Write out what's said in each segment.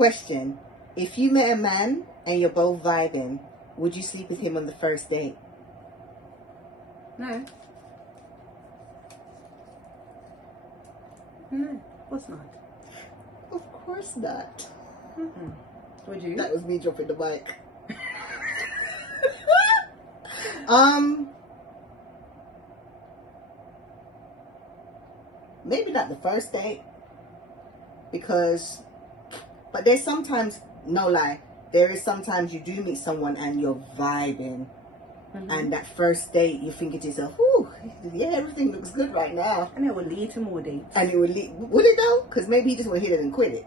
Question. If you met a man and you're both vibing, would you sleep with him on the first date? No. No, of course not. Of course not. Mm-mm. Would you? That was me dropping the mic. Maybe not the first date, but there's sometimes, no lie, there is sometimes you do meet someone and you're vibing, and that first date you think to yourself, "Whew, yeah, everything looks good right now," and it would lead to more dates. And it would it though? Because maybe he just want to hit it and quit it.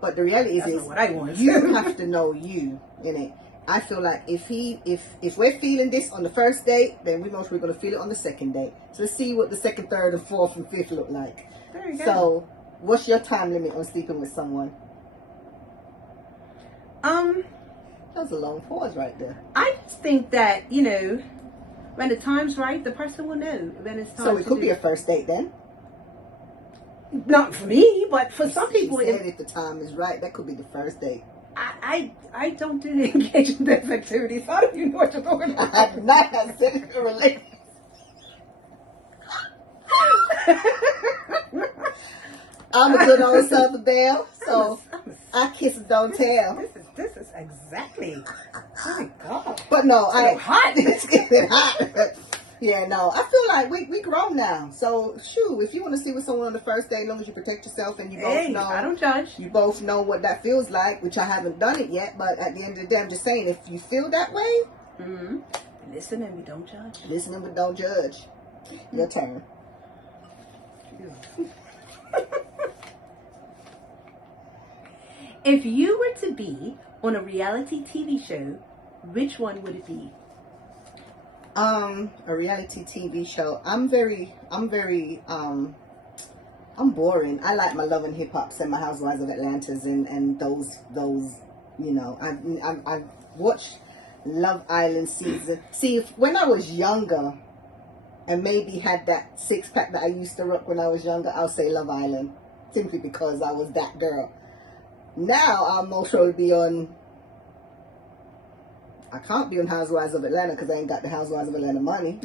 But the reality is what I want. You have to know you, innit? I feel like if we're feeling this on the first date, then we know we're going to feel it on the second date. So let's see what the second, third, and fourth and fifth look like. There you go. So, what's your time limit on sleeping with someone? That was a long pause right there. I just think that, when the time's right, the person will know when it's time. So it could be a first date then? Not for me, but for some people. If the time is right, that could be the first date. I don't do the engagement activities. I don't even know what you're talking about. I have not had sexual relations. I'm a good old Southern Belle, so I kiss and don't tell. This is exactly. Oh my God. But no, hot. It's getting hot. Yeah, no. I feel like we grown now. So, shoot, if you want to sleep with someone on the first day, as long as you protect yourself and you both know. I don't judge. You both know what that feels like, which I haven't done it yet. But at the end of the day, I'm just saying, if you feel that way, listen and we don't judge. Listen and we don't judge. Your turn. If you were to be on a reality TV show, which one would it be? A reality TV show. I'm boring. I like my Love and Hip Hops and my Housewives of Atlantis and those I've watched Love Island season. See, when I was younger and maybe had that six pack that I used to rock when I was younger, I'll say Love Island, simply because I was that girl. Now I'll most probably be on. I can't be on Housewives of Atlanta because I ain't got the Housewives of Atlanta money.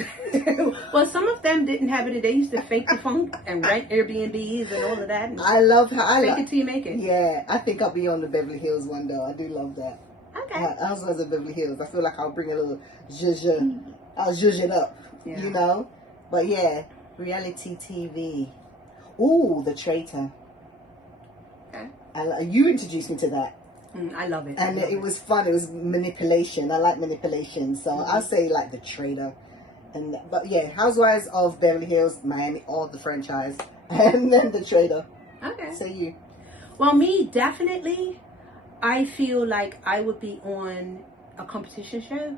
Well, some of them didn't have it. They used to fake the funk and rent Airbnbs and all of that. I love how I fake it till you make it. Yeah, I think I'll be on the Beverly Hills one though. I do love that. Okay. Housewives of Beverly Hills. I feel like I'll bring a little zhuzh. I'll zhuzh it up, But yeah, reality TV. Ooh, The Traitor. Okay. You introduced me to that. I love it. And it was fun. It was manipulation. I like manipulation. So I'll say like The Traitor. But yeah, Housewives of Beverly Hills, Miami, all the franchise. And then The Traitor. Okay. Say you. Well, me, definitely, I feel like I would be on a competition show.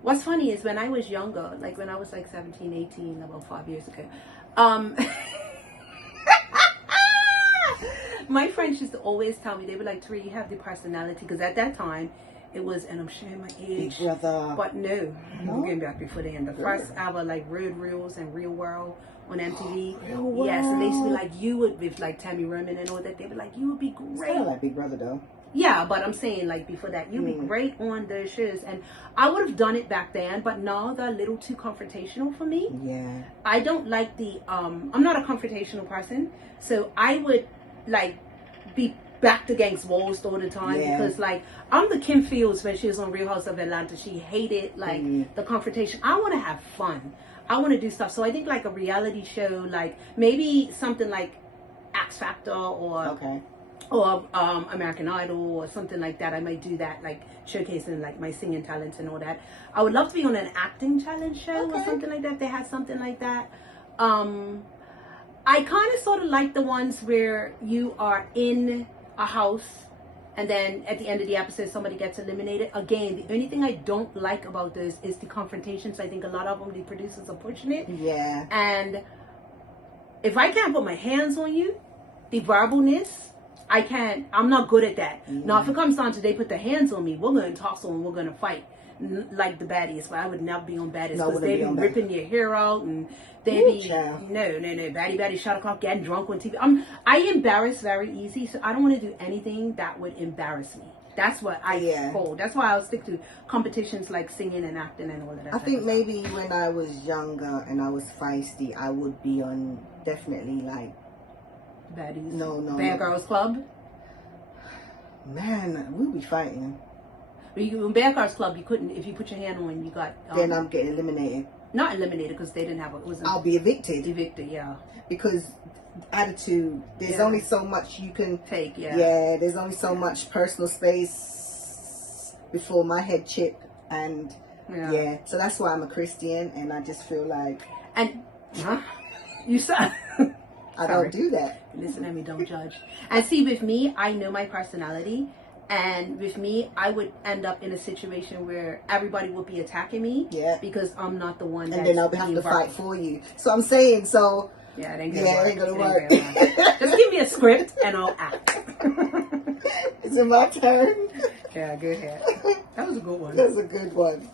What's funny is when I was younger, like when I was like 17, 18, about 5 years ago, my friends used to always tell me, they were like, Tari, you have the personality. Because at that time, it was, and I'm showing my age. Big Brother. But no, we're getting back before the end. The first hour, like Road Rules and Real World on MTV. Real World. Yes, and they used to be like, you would, with like Tammy Roman and all that, they were like, you would be great. It's kind of like Big Brother though. Yeah, but I'm saying like before that, you'd be great on those shows. And I would have done it back then, but now they're a little too confrontational for me. Yeah. I don't like I'm not a confrontational person. So I would like be backed against walls all the time because like I'm the Kim Fields when she was on Real House of Atlanta. She hated like the confrontation. I want to have fun. I want to do stuff. So I think like a reality show, like maybe something like X Factor or American Idol or something like that. I might do that, like showcasing like my singing talents and all that. I would love to be on an acting challenge show or something like that. If they had something like that. I kind of sort of like the ones where you are in a house and then at the end of the episode somebody gets eliminated. Again, the only thing I don't like about this is the confrontations. I think a lot of them, the producers are pushing it. And if I can't put my hands on you, the verbalness, I'm not good at that. Now, if it comes down to they put their hands on me, we're going to tussle and we're going to fight. Like the baddies, but I would never be on baddies because they be ripping your hair out and they be baddie shuttlecock getting drunk on TV. I embarrass very easy, so I don't want to do anything that would embarrass me. That's what I hold. That's why I'll stick to competitions like singing and acting and all of that. I think maybe when I was younger and I was feisty, I would be on definitely like baddies. No. Bad Girls Club. Man, we'll be fighting. But in Bad Girls Club, you couldn't. If you put your hand on, you got. Then I'm getting eliminated. Not eliminated because they didn't have I'll be evicted. Evicted, yeah. Because attitude. There's only so much you can take. Yeah. Yeah. There's only so much personal space before my head chip, and So that's why I'm a Christian, and I just feel like. And you said. I don't do that. Listen at me. Don't judge. And see, with me, I know my personality. And with me, I would end up in a situation where everybody would be attacking me. Yeah. Because I'm not the one. And then I'll have to fight for you. So I'm saying, yeah, it ain't gonna work. Just give me a script and I'll act. Is it my turn? Yeah, go ahead. That was a good one. That's a good one.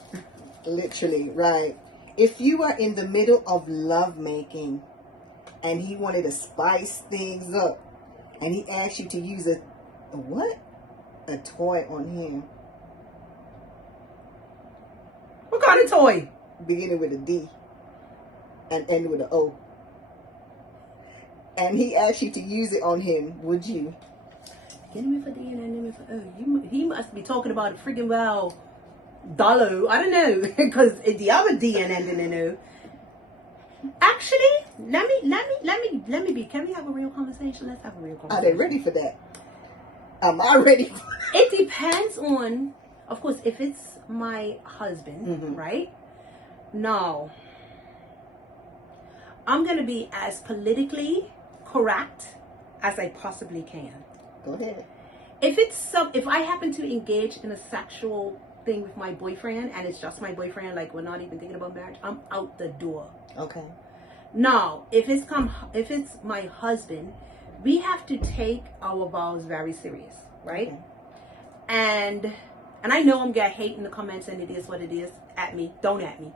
Literally, right. If you are in the middle of lovemaking and he wanted to spice things up and he asked you to use a what? A toy on him. What kind of toy? Beginning with a D and end with an O. And he asked you to use it on him, would you? Beginning with a D and ending with an O. He must be talking about a freaking dollar. I don't know, because the other D and ending in O. Actually, let me be. Can we have a real conversation? Let's have a real conversation. Are they ready for that? Am I ready? It depends on, of course, if it's my husband, right? No. I'm going to be as politically correct as I possibly can. Go ahead. If I happen to engage in a sexual thing with my boyfriend and it's just my boyfriend, like we're not even thinking about marriage, I'm out the door. Okay. Now, if it's my husband, we have to take our vows very serious, right? Okay. And I know I'm gonna hate in the comments, and it is what it is. At me, don't at me.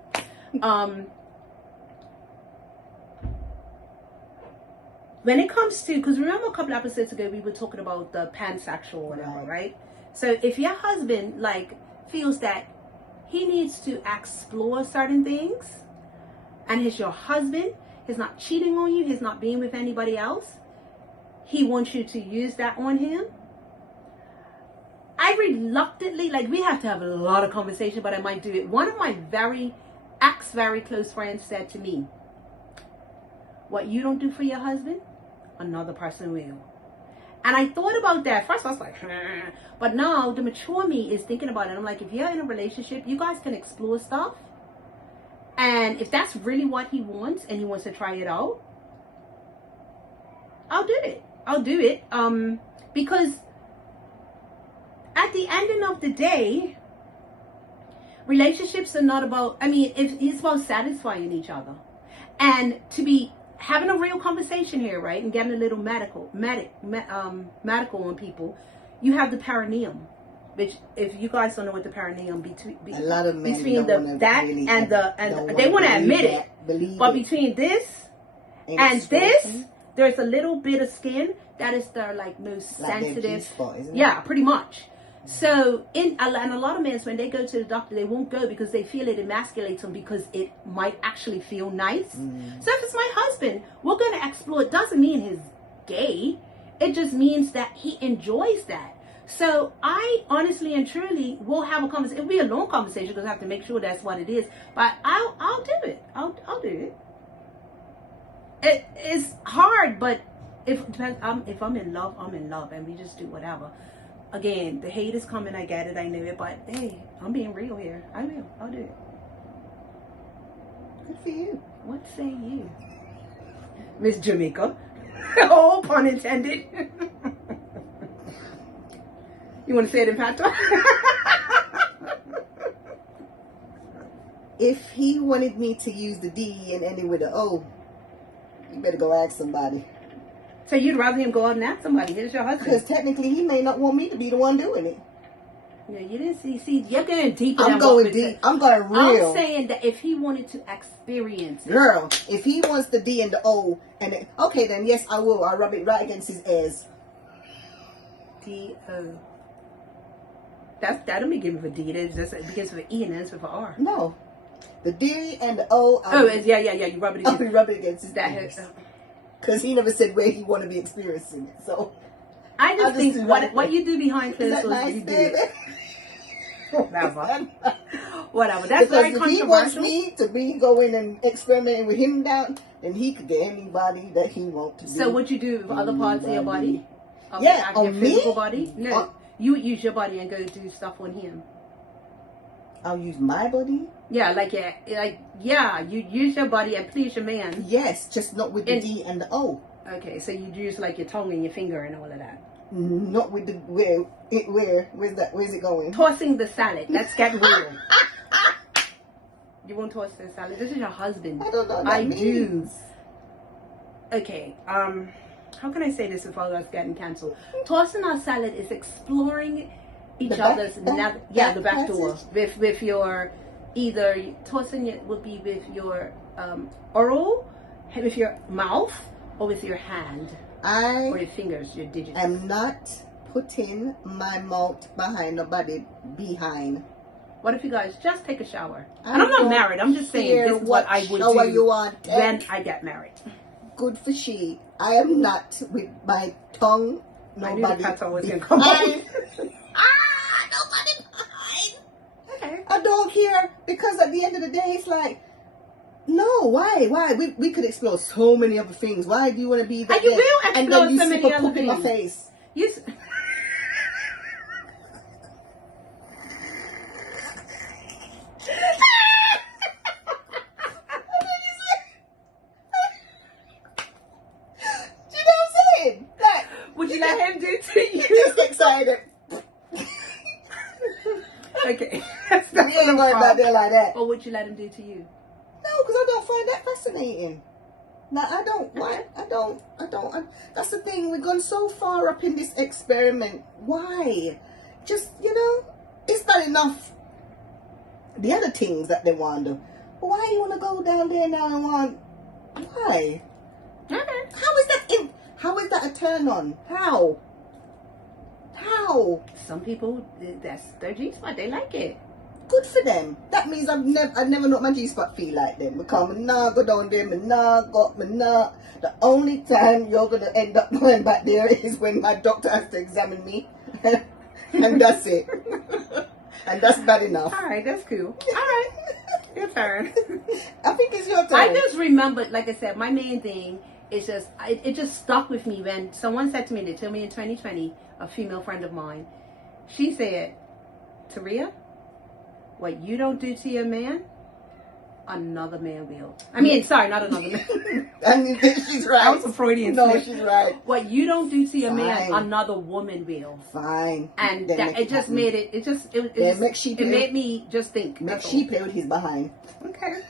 When it comes to, because remember a couple episodes ago we were talking about the pansexual or whatever, right? So if your husband like feels that he needs to explore certain things, and he's your husband, he's not cheating on you, he's not being with anybody else, he wants you to use that on him. I reluctantly, like, we have to have a lot of conversation, but I might do it. One of my very close friends said to me, what you don't do for your husband, another person will. And I thought about that. First I was like, but now the mature me is thinking about it. I'm like, if you're in a relationship, you guys can explore stuff. And if that's really what he wants and he wants to try it out, I'll do it. Because at the ending of the day, relationships are not about, it's about satisfying each other. And to be having a real conversation here, right? And getting a little medical on people, you have the perineum. Which, if you guys don't know what the perineum a lot of men between they want to admit it, but between this and this, there's a little bit of skin that is their like most sensitive. Spot, isn't it? Yeah, pretty much. So and a lot of men, when they go to the doctor, they won't go because they feel it emasculates them because it might actually feel nice. So if it's my husband, we're going to explore. It doesn't mean he's gay. It just means that he enjoys that. So I honestly and truly will have a conversation. It'll be a long conversation because I have to make sure that's what it is. But I'll do it. I'll do it. It is hard, but if I'm in love, I'm in love, and we just do whatever. Again, the hate is coming. I get it. I know it. But hey, I'm being real here. I will. I'll do it. Good for you. What say you, Miss Jamaica? Oh, pun intended. You want to say it in patois? If he wanted me to use the D and end it with an O, you better go ask somebody. So you'd rather him go out and ask somebody? Here's your husband. Because technically, he may not want me to be the one doing it. Yeah, you didn't see. See, you're getting deeper. I'm going deep. I'm going real. I'm saying that if he wanted to experience it. Girl, if he wants the D and the O, and the, okay, then yes, I will. I'll rub it right against his ears. D-O. That don't be given for D. It begins with an E and ends with an R. No. The D and the O. Yeah. You rub it against. I'll be rubbing against his ears. Because he never said where he want to be experiencing it. So I just think what you do behind closed doors, you do. Whatever. That's very controversial. If he wants me to be going and experimenting with him down, then he could get anybody that he wants to. So what you do with other parts of your body? Yeah, your physical body? No. You would use your body and go do stuff on him. I'll use my body? Yeah, you use your body and please your man. Yes, just not with the D and the O. Okay, so you use like your tongue and your finger and all of that. Not with the where's it going? Tossing the salad. Let's get real. You won't toss the salad. This is your husband. I don't know what that means. Do. Okay. How can I say this without us getting cancelled? Tossing our salad is exploring each other's the back door with your either tossing it would be with your oral, with your mouth, or with your hand. Or your fingers, your digits. I'm not putting my mouth behind nobody behind. What if you guys just take a shower? And I'm not married. I'm just saying this is what I would do you want when I get married. Good for she. I am not with my tongue. Nobody I knew the was going to come out. Nobody behind. Okay. I don't care because at the end of the day, it's like. No, why? We could explore so many other things. Why do you want to be there? And you will explore and then you so many slip a other poop in things. my face. Do you know what I'm saying? Like, would you let him do it to you? Just excited. Okay. We ain't going back there like that. Or would you let him do it to you? No, because I don't find that fascinating. No, I don't. Why? I don't. That's the thing. We've gone so far up in this experiment. Why? Just, it's not enough. The other things that they want to do. Why you want to go down there now and want? Why? Okay. How is that a turn on? How? Some people, that's their G-spot. They like it. Good for them. That means I've never known my G-spot feel like them. Because I nah go down there, The only time you're going to end up going back there is when my doctor has to examine me. And that's it. And that's bad enough. All right, that's cool. All right. Your turn. I think it's your turn. I just remembered, like I said, my main thing is just, it just stuck with me when someone said to me, they told me in 2020, a female friend of mine, she said, Taria, what you don't do to your man, another man will. I mean, sorry, not another man. I mean, she's right. That was a Freudian slip. She's right. What you don't do to your man, another woman will. Fine. And it just made it. It made me just think. Make she play with his behind. Okay.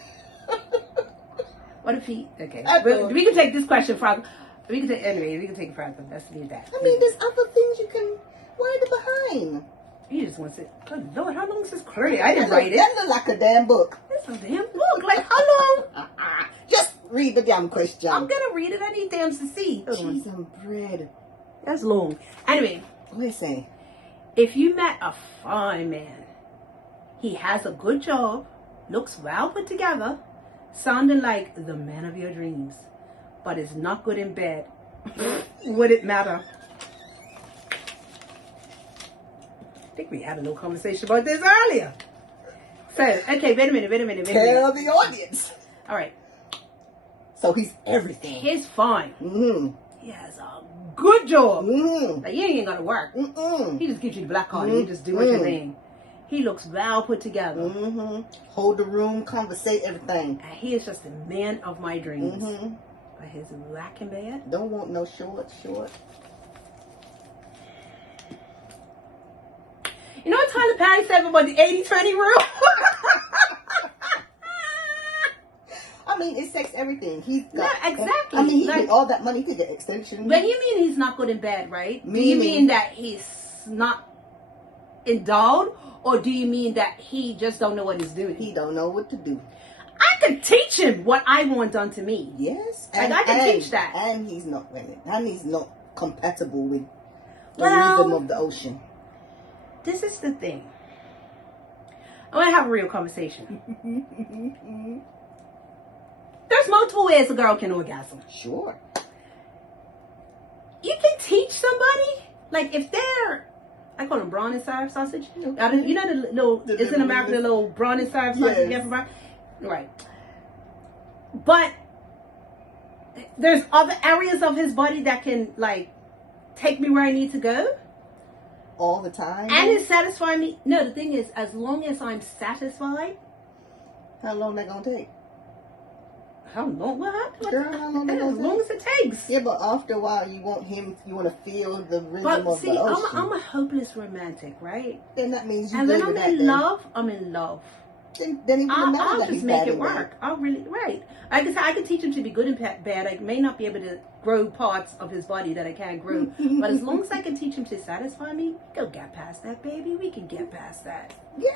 What if he? Okay. We can take this question from. We can take it further. Let's leave that. I mean, there's other things you can. Why the behind? He just wants it. Good Lord, how long is this query? I didn't write it. That look like a damn book. It's a damn book. Like, how long? Just read the damn question. I'm gonna read it. I need damn to see. Cheese and bread. That's long. Anyway. What do you say? If you met a fine man, he has a good job, looks well put together, sounding like the man of your dreams, but is not good in bed, would it matter? I think we had a little conversation about this earlier. So, okay, wait a minute. Tell the audience. All right. So he's everything. He's fine. Mm-hmm. He has a good job. Mm-hmm. Like, you ain't gonna work. Mm-mm. He just gives you the black card and you just do what you mean. He looks well put together. Mm-hmm. Hold the room, conversate, everything. And he is just the man of my dreams. Mm-hmm. But his whacking bed. Don't want no short. You know what Tyler Perry said about the 80-20 rule? I mean, it sex everything. He's got, yeah, exactly. I mean, he like, all that money to get extensions. When you mean he's not good in bed, right? Do you mean that he's not endowed, or do you mean that he just don't know what he's doing? He don't know what to do. I could teach him what I want done to me. Yes, and I can teach that. And he's not winning. And he's not compatible with the rhythm of the ocean. This is the thing. I want to have a real conversation. There's multiple ways a girl can orgasm. Sure. You can teach somebody, like if they're, I call them brawn and serve sausage. Okay. You know the little, it's in America, the little brawn and serve sausage you get from right. But there's other areas of his body that can like take me where I need to go. All the time. And it satisfies me. No, the thing is, as long as I'm satisfied. How long that gonna take? How long? Girl, how long that gonna take? As long as it takes. Yeah, but after a while, you want to feel the rhythm of the ocean. I'm a hopeless romantic, right? Then that means you. And when I'm in love, I'm in love. Then I'll just make it work. I'll really, right. Like I said, I can teach him to be good in bed. I may not be able to grow parts of his body that I can't grow. But as long as I can teach him to satisfy me, go get past that, baby. We can get past that. Yeah.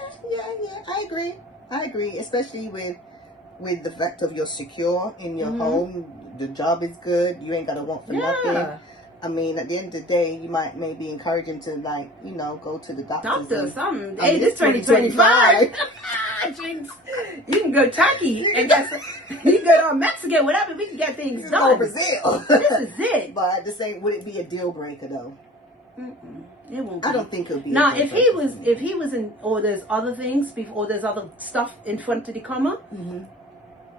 I agree. Especially with the fact of you're secure in your home. The job is good. You ain't got to want for nothing. I mean, at the end of the day, you might maybe encourage him to, like, you know, go to the doctor or something. Hey, this 2025. Jinx. You can go Turkey and get some, you can go to Mexico, whatever. We can get things done. Go Brazil. This is it. But the same, would it be a deal breaker though? It won't be. I don't think it would be. Now, if he was in, or there's other things, or there's other stuff in front of the comma.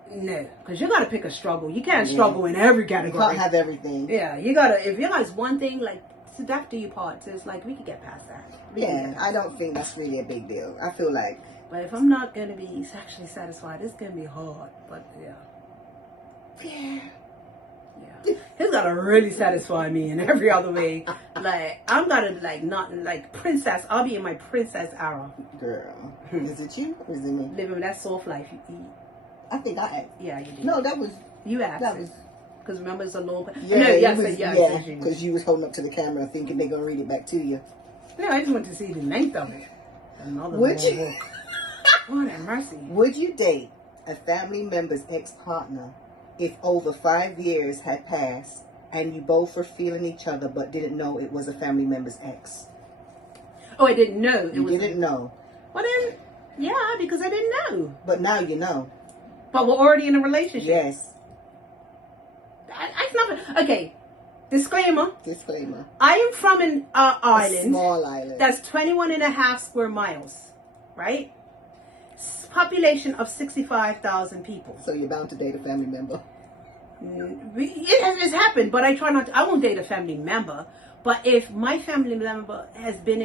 No, because you got to pick a struggle. You can't struggle in every category. You can't have everything. Yeah, you got to, if you guys one thing, like, so that do your part. So it's like, we could get past that. I don't think that's really a big deal. I feel like. But if I'm not going to be sexually satisfied, it's going to be hard. But yeah. He's got to really satisfy me in every other way. Like, I'm got to, like, not, like, princess. I'll be in my princess era. Girl. Is it you or is it me? Living that soft life you eat. I think I asked. Yeah, you did. No, that was... You asked. That was... Because remember, it's a long... Yeah, because you was holding up to the camera thinking they're going to read it back to you. No, I just want to see the length of it. Would you... Lord have mercy. Would you date a family member's ex-partner if over 5 years had passed and you both were feeling each other but didn't know it was a family member's ex? Oh, I didn't know. You didn't know. Well then, yeah, because I didn't know. But now you know. But we're already in a relationship. Yes. It's not... Okay. Disclaimer. I am from an island. A small island. That's 21.5 square miles. Right? Population of 65,000 people. So you're bound to date a family member. It has happened, but I try not to. I won't date a family member. But if my family member has been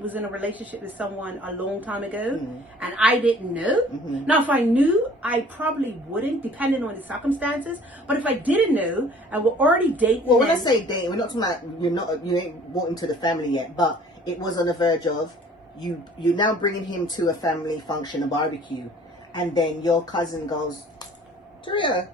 was in a relationship with someone a long time ago, and I didn't know, now if I knew, I probably wouldn't, depending on the circumstances. But if I didn't know and we're already dating, well, when I say dating, we're not talking about you ain't walking to the family yet, but it was on the verge of you're now bringing him to a family function, a barbecue, and then your cousin goes, Taria,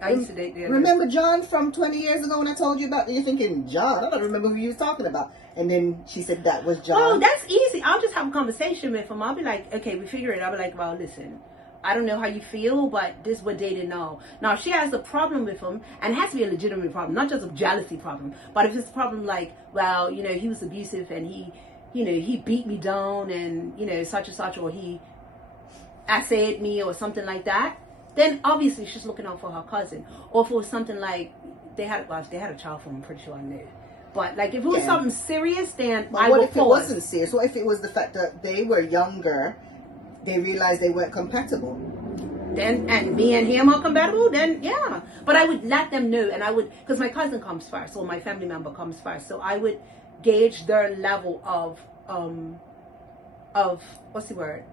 I used to date the other. Remember John from 20 years ago when I told you about? You're thinking, John? I don't remember who you was talking about. And then she said that was John. Oh, that's easy. I'll just have a conversation with him. I'll be like, okay, we figure it out. I'll be like, well, listen, I don't know how you feel, but this is what dating now. Now, if she has a problem with him, and it has to be a legitimate problem, not just a jealousy problem, but if it's a problem like, well, he was abusive and he beat me down and, such and such, or he assayed me or something like that, then obviously she's looking out for her cousin. Or for something like, they had a child from, I'm pretty sure I knew. But like if it was something serious, then but what if it wasn't serious? What if it was the fact that they were younger, they realized they weren't compatible? Then, and me and him are compatible, then yeah. But I would let them know, and I would, because my cousin comes first, or my family member comes first, so I would gauge their level of what's the word?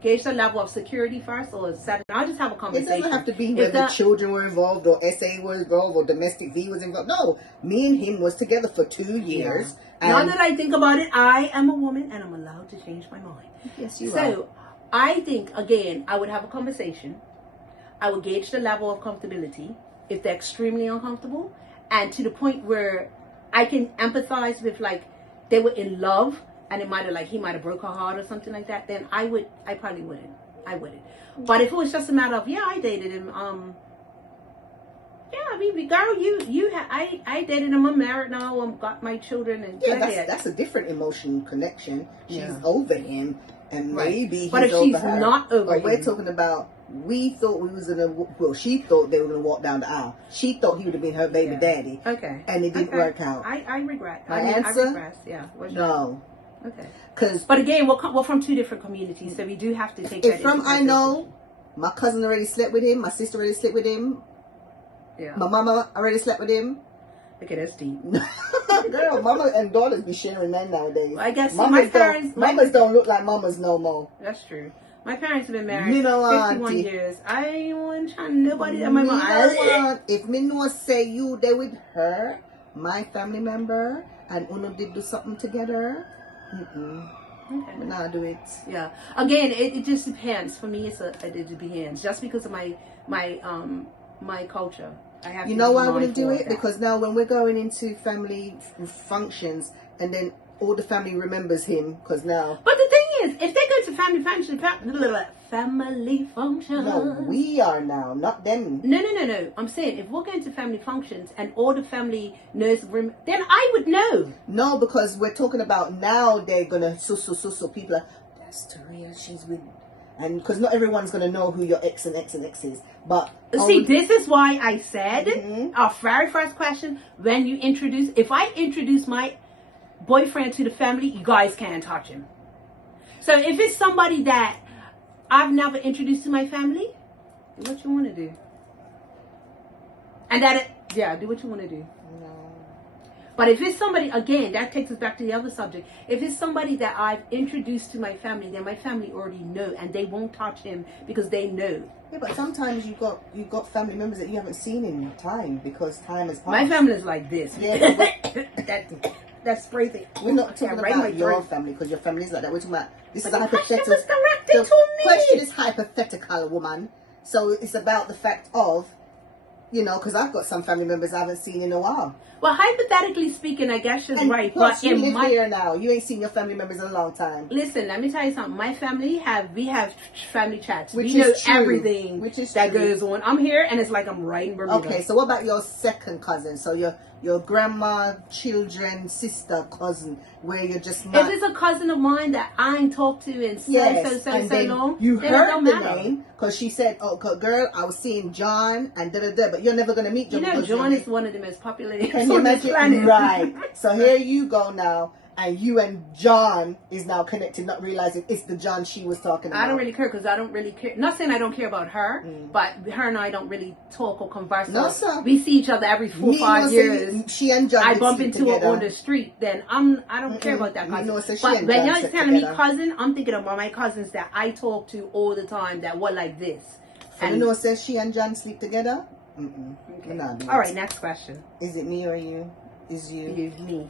Gauge the level of security first, or I'll just have a conversation. It doesn't have to be whether children were involved, or SA was involved, or domestic V was involved. No, me and him was together for 2 years. Yeah. Now that I think about it, I am a woman and I'm allowed to change my mind. Yes, you are. So I think, again, I would have a conversation. I would gauge the level of comfortability. If they're extremely uncomfortable, and to the point where I can empathize with, like, they were in love and it might have, like, he might have broke her heart or something like that, then I probably wouldn't. I wouldn't. But if it was just a matter of, yeah, I dated him, yeah, I mean, girl, I dated him. I'm married now. I've got my children, and yeah, that's a different emotional connection. She's over him, and maybe he's but if over she's her. not over him, we're talking about. We thought we was gonna. Well, she thought they were gonna walk down the aisle. She thought he would have been her baby daddy. Okay, and it didn't work out. I regret. My answer? I regret. Yeah. No. Okay. But again, we're from two different communities, so we do have to take. If from I know, my cousin already slept with him. My sister already slept with him. Yeah. My mama already slept with him. Okay, that's deep. Girl, mama and daughters be sharing men nowadays. Well, I guess mamas don't look like mamas no more. That's true. My parents have been married 51 years. I ain't want to nobody that my mom. If me know say you there with her, my family member, and Uno did do something together. Okay. But now do it. Yeah. Again, it just depends. For me, it depends. Just because of my culture, I have. You know why I wouldn't do it? Because now when we're going into family functions, and then all the family remembers him, because now. But the thing is, if they go to family function, no, we are now, not them. No. I'm saying if we're going to family functions and all the family knows, then I would know. No, because we're talking about now they're gonna so people are, that's Taria, she's with, and because not everyone's gonna know who your ex and ex and ex is. But see, this is why I said our very first question, when you introduce, if I introduce my boyfriend to the family, you guys can't touch him. So if it's somebody that I've never introduced to my family, do what you want to do. And do what you want to do. No. But if it's somebody, again, that takes us back to the other subject. If it's somebody that I've introduced to my family, then my family already know, and they won't touch him because they know. Yeah, but sometimes you got family members that you haven't seen in time because time has passed. My family is like this. Yeah, that's crazy. We're not talking about your family because your family is like that. We're talking about this is a hypothetical. The question was directed to me. The question is hypothetical, woman. So it's about the fact of, because I've got some family members I haven't seen in a while. Well, hypothetically speaking, I guess you're right. Plus, but you live here now. You ain't seen your family members in a long time. Listen, let me tell you something. My family we have family chats. Which we know is true. Everything that goes on. I'm here, and it's like I'm right in Bermuda. Okay, so what about your second cousin? So your grandma, children, sister, cousin, where you're just not... If it's a cousin of mine that I ain't talked to in so long, you then heard it don't the matter. name because she said, "Oh, girl, I was seeing John and but you're never gonna meet John." John is one of the most popular names Can you on this planet. Right. So here you go now. And you and John is now connected, not realizing it's the John she was talking about. I don't really care because I don't really care. Not saying I don't care about her, but her and I don't really talk or converse. No, sir. We see each other every 4 or 5 years. She and John I bump into her on the street. Then I don't care about that cousin. But when you're telling me cousin, I'm thinking about my cousins that I talk to all the time that were like this. And you know, says she and John sleep together. Okay. All right, next question. Is it me or you? Is you? It is me.